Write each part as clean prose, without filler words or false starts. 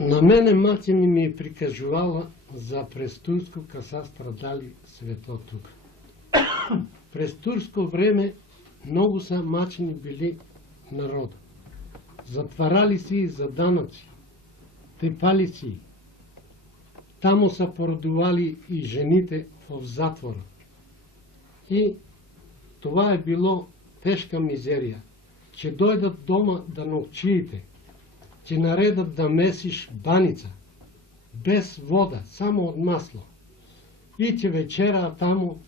На мене мати ми е прикажувала за през турско каса страдали свето тук. През турско време много са мачени били народа. Затварали си за данъци, тепали си. Тамо са породували и жените в затвора. И това е било тежка мизерия, че дойдат дома да новчиите, че наредат да месиш баница, без вода, само от масло. И че вечера тамо,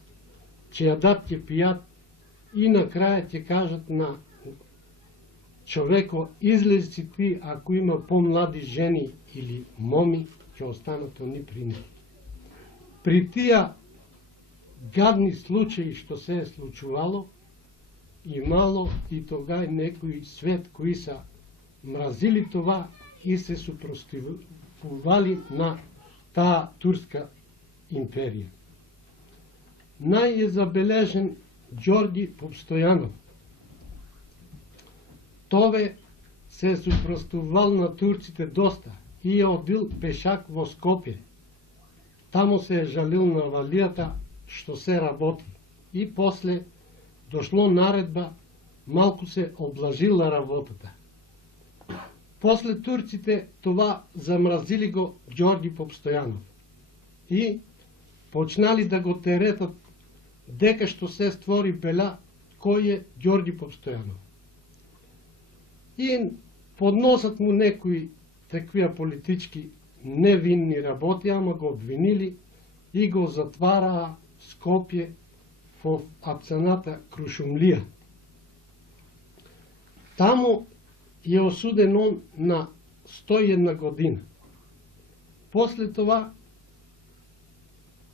че ядат, че пият, и накрая ти кажат на човеко, излез си ти, ако има по-млади жени или моми, че останат они при них. При тия гадни случаи, що се е случувало, имало и тогава некои свет, кои са мразили това и се супротивували на тая турска империя. Най-забележен Джорги Попстоянов. Той се е супротивувал на турците доста и е одил пешак во Скопие. Тамо се е жалил на валията, що се работи. И после дошло наредба, малко се облажила работата. После турците това замразили го Джорги Попстоянов и почнали да го теретат, дека що се створи беля, кой е Джорги Попстоянов. И подносят му некои таквия политички невинни работи, ама го обвинили и го затвара в Скопие в апцаната Крушумлия. Тамо е осуден он на 101 година. После това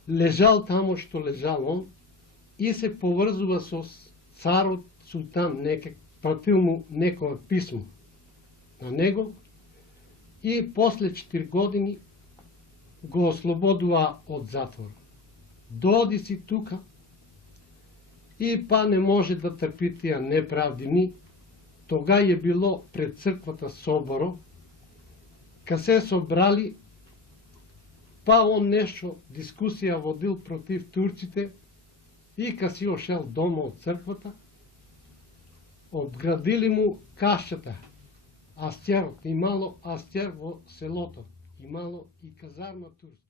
лежал тамо, що лежал он, и се повързува с царот султан, пратил му некое писмо на него и после 4 години го ослободува от затвора. Доди си тука и па не може да търпи тия неправдини. Тога е било пред църквата Соборо, ка се собрали, па он нещо дискусия водил против турците и ка си ошел дома от църквата, обградили му кащата, астер, имало астер во селото, имало и казарма турска.